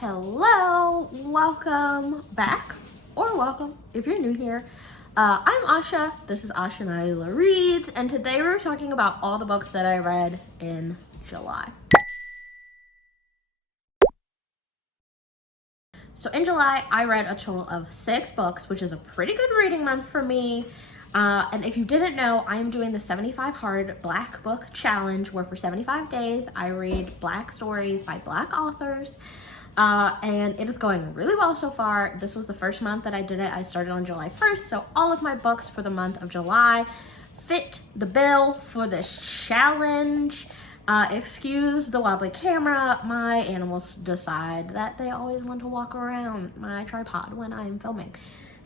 Hello, welcome back, or welcome if you're new here. I'm Asha, this is Asha Naila Reads, and today we're talking about all the books that I read in July. So in July, I read a total of 6 books, which is a pretty good reading month for me. And if you didn't know, I am doing the 75 Hard Black Book Challenge, where for 75 days, I read Black stories by Black authors. And it is going really well so far. This was the first month that I did it. I started on July 1st, so all of my books for the month of July fit the bill for this challenge. Excuse the wobbly camera. My animals decide that they always want to walk around my tripod when I'm filming.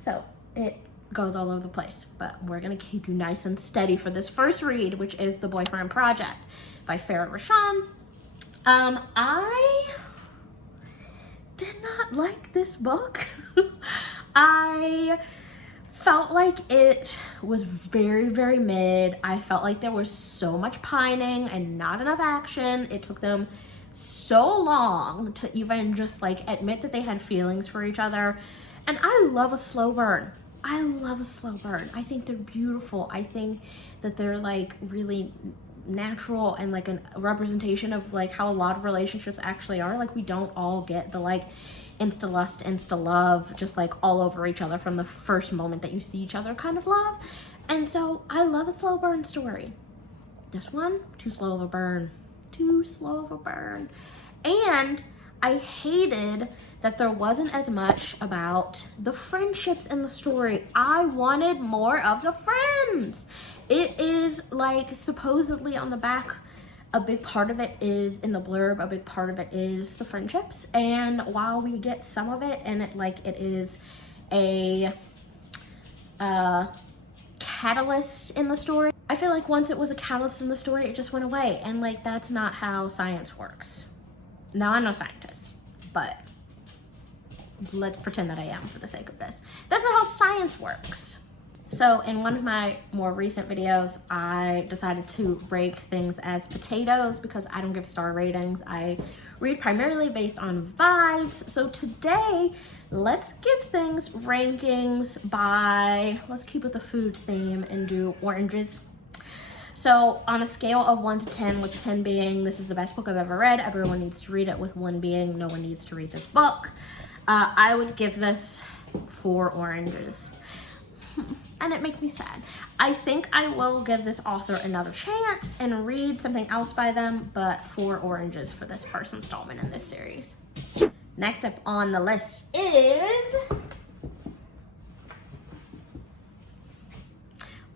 So it goes all over the place, but we're gonna keep you nice and steady for this first read, which is The Boyfriend Project by Farah Rashan. I did not like this book. I felt like it was very, very mid. I felt like there was so much pining and not enough action. It took them so long to even just like admit that they had feelings for each other. And I love a slow burn. I love a slow burn. I think they're beautiful. I think that they're like really natural and like a representation of like how a lot of relationships actually are. Like, we don't all get the like insta lust, insta love, just like all over each other from the first moment that you see each other kind of love. And so I love a slow burn story. This one, too slow of a burn. Too slow of a burn. And I hated that there wasn't as much about the friendships in the story. I wanted more of the friends. It is like supposedly on the back, a big part of it is in the blurb, a big part of it is the friendships. And while we get some of it and it is a catalyst in the story, I feel like once it was a catalyst in the story, it just went away. And like, that's not how science works. Now, I'm no scientist, but let's pretend that I am for the sake of this. That's not how science works. So in one of my more recent videos, I decided to rank things as potatoes because I don't give star ratings. I read primarily based on vibes. So today, let's give things rankings by, let's keep with the food theme and do oranges. So on a scale of 1 to 10, with 10 being this is the best book I've ever read, everyone needs to read it, with 1 being no one needs to read this book, I would give this 4 oranges. And it makes me sad. I think I will give this author another chance and read something else by them, but 4 oranges for this first installment in this series. Next up on the list is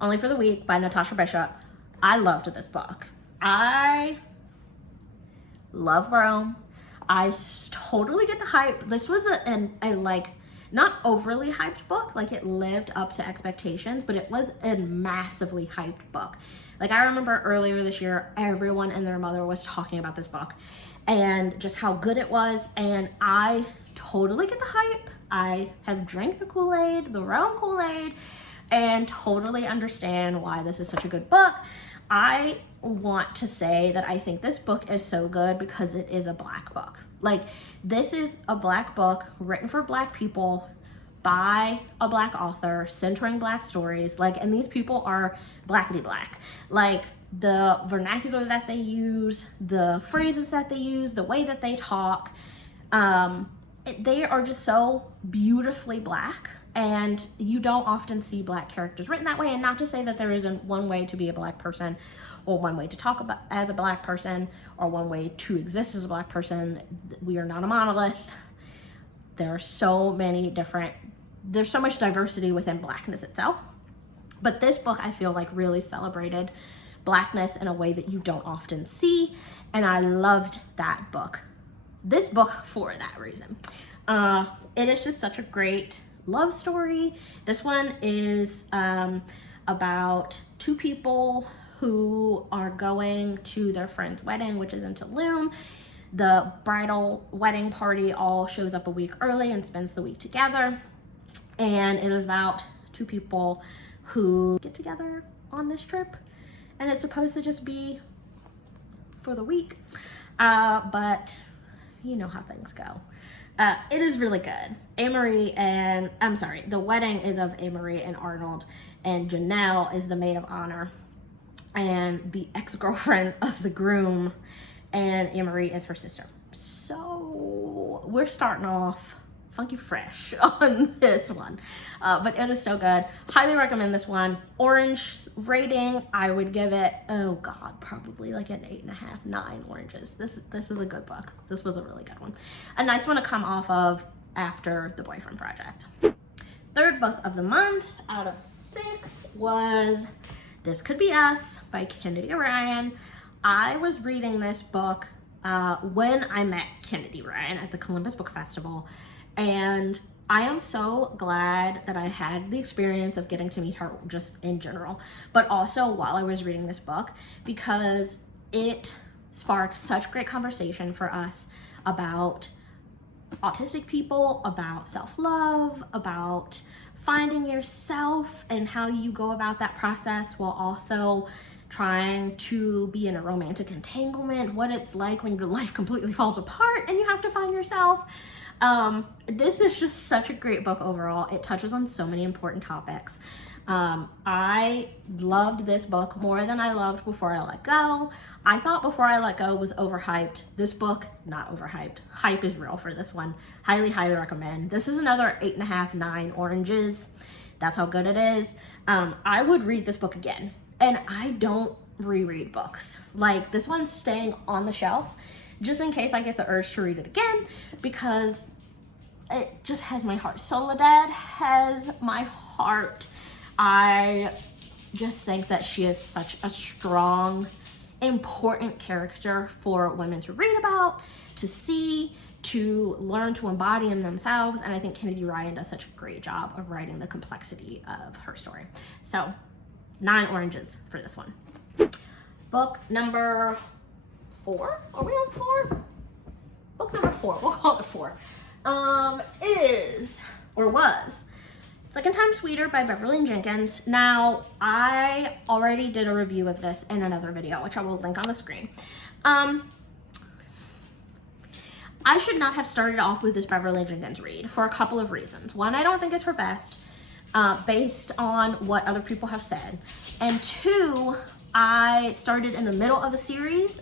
Only for the Weak by Natasha Bishop. I loved this book. I love Rome. I totally get the hype. This was a like, not overly hyped book. Like, it lived up to expectations, but it was a massively hyped book. Like, I remember earlier this year, everyone and their mother was talking about this book and just how good it was. And I totally get the hype. I have drank the Kool-Aid, the Rome Kool-Aid, and totally understand why this is such a good book. I want to say that I think this book is so good because it is a Black book. Like, this is a Black book written for Black people by a Black author, centering Black stories. Like, and these people are Blackity Black. Like, the vernacular that they use, the phrases that they use, the way that they talk, they are just so beautifully Black. And you don't often see Black characters written that way. And not to say that there isn't one way to be a Black person, or one way to talk about as a Black person, or one way to exist as a Black person. We are not a monolith. There are so many different, there's so much diversity within Blackness itself. But this book, I feel like, really celebrated Blackness in a way that you don't often see. And I loved that book. This book for that reason. It is just such a great love story. This one is about 2 people who are going to their friend's wedding, which is in Tulum. The bridal wedding party all shows up a week early and spends the week together. And it is about 2 people who get together on this trip. And it's supposed to just be for the week. But you know how things go. It is really good. The wedding is of Amory and Arnold, and Janelle is the maid of honor and the ex-girlfriend of the groom, and Amory is her sister. So we're starting off funky fresh on this one, but it is so good. Highly recommend this one. Orange rating, I would give it, oh god, probably like an 8.5, 9 oranges. This is a good book. This was a really good one, a nice one to come off of after The Boyfriend Project. Third book of the month out of 6 was This Could Be Us by Kennedy Ryan. I was reading this book when I met Kennedy Ryan at the Columbus Book Festival, and I am so glad that I had the experience of getting to meet her just in general, but also while I was reading this book, because it sparked such great conversation for us about autistic people, about self-love, about finding yourself and how you go about that process while also trying to be in a romantic entanglement, what it's like when your life completely falls apart and you have to find yourself. This is just such a great book overall. It touches on so many important topics. I loved this book more than I loved Before I Let Go. I thought Before I Let Go was overhyped. This book, not overhyped. Hype is real for this one. Highly, highly recommend. This is another 8.5, 9 oranges. That's how good it is. I would read this book again. And I don't reread books. Like, this one's staying on the shelves just in case I get the urge to read it again, because it just has my heart. Soledad has my heart. I just think that she is such a strong, important character for women to read about, to see, to learn to embody in themselves. And I think Kennedy Ryan does such a great job of writing the complexity of her story. So 9 oranges for this one. Book number 4? Are we on 4? Book number 4, we'll call it 4. Was Second Time Sweeter by Beverly Jenkins. Now, I already did a review of this in another video, which I will link on the screen. I should not have started off with this Beverly Jenkins read for a couple of reasons. One, I don't think it's her best, based on what other people have said. And 2, I started in the middle of a series,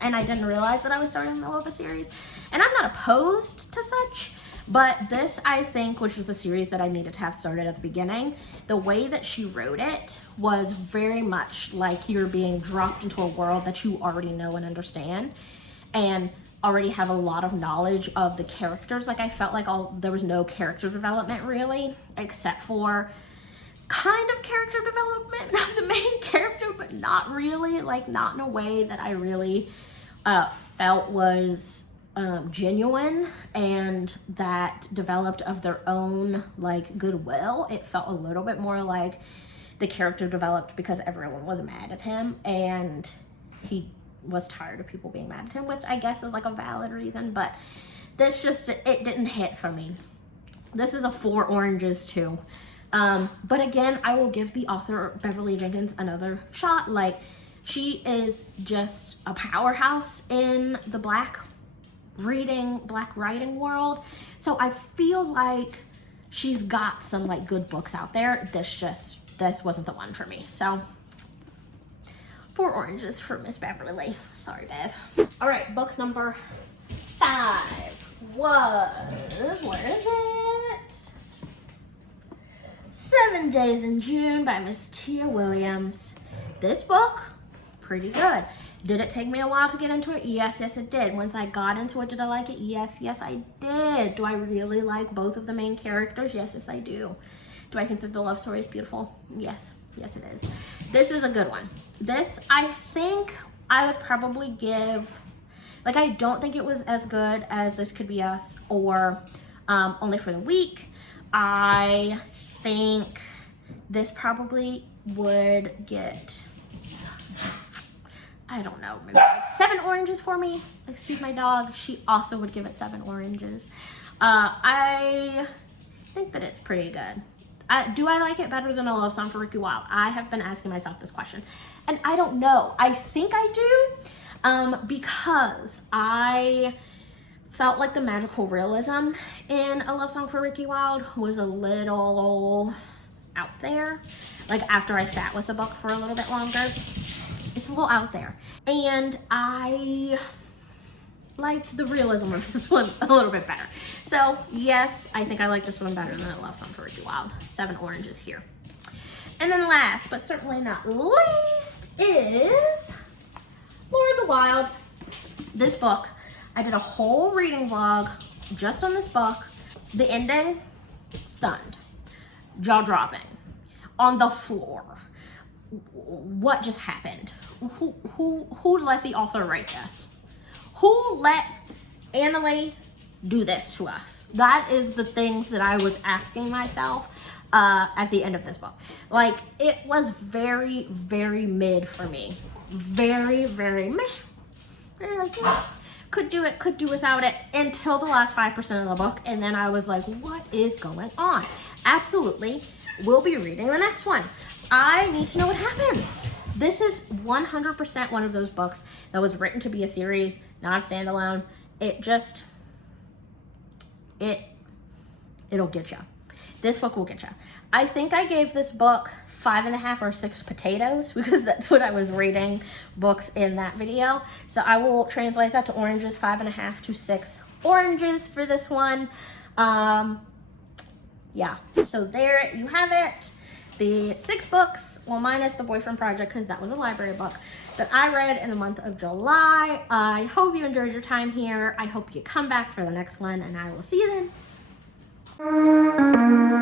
and I didn't realize that I was starting in the middle of a series. And I'm not opposed to such, but this, I think, which was a series that I needed to have started at the beginning, the way that she wrote it was very much like you're being dropped into a world that you already know and understand, and already have a lot of knowledge of the characters. Like, I felt like there was no character development really, except for kind of character development of the main character, but not really, like not in a way that I really felt was genuine and that developed of their own like goodwill. It felt a little bit more like the character developed because everyone was mad at him and he was tired of people being mad at him, which I guess is like a valid reason, but this just, it didn't hit for me. This is a 4 oranges too. But again, I will give the author Beverly Jenkins another shot. Like, she is just a powerhouse in the black writing world. So I feel like she's got some like good books out there. This wasn't the one for me. So 4 oranges for Miss Beverly. Sorry, Bev. All right, book number 5 was, where is it? 7 Days in June by Miss Tia Williams. This book, pretty good. Did it take me a while to get into it? Yes, it did. Once I got into it, did I like it? Yes, I did. Do I really like both of the main characters? Yes, I do. Do I think that the love story is beautiful? Yes, it is. This is a good one. This, I think I would probably give, like, I don't think it was as good as This Could Be Us or Only for the Week. I think this probably would get, I don't know, maybe like 7 oranges for me. Excuse my dog, she also would give it 7 oranges. I think that it's pretty good. Do I like it better than A Love Song for Ricky Wilde? I have been asking myself this question, and I don't know. I think I do, because I felt like the magical realism in A Love Song for Ricky Wilde was a little out there. Like after I sat with the book for a little bit longer, it's a little out there. And I liked the realism of this one a little bit better. So yes, I think I like this one better than A Love Song for Ricky Wilde. 7 oranges here. And then last, but certainly not least, is Lord of the Wilds. This book, I did a whole reading vlog just on this book. The ending, stunned, jaw-dropping, on the floor. What just happened? Who let the author write this? Who let Annalee do this to us? That is the things that I was asking myself at the end of this book. Like, it was very, very mid for me. Very, very meh. Like, yeah, could do it, could do without it, until the last 5% of the book, and then I was like, what is going on? Absolutely, we'll be reading the next one. I need to know what happens. This is 100% one of those books that was written to be a series, not a standalone. It'll get you. This book will get you. I think I gave this book 5.5 or 6 potatoes because that's what I was rating books in that video. So I will translate that to oranges, 5.5 to 6 oranges for this one. Yeah, so there you have it. The 6 books, well, minus The Boyfriend Project because that was a library book, that I read in the month of July. I hope you enjoyed your time here. I hope you come back for the next one, and I will see you then.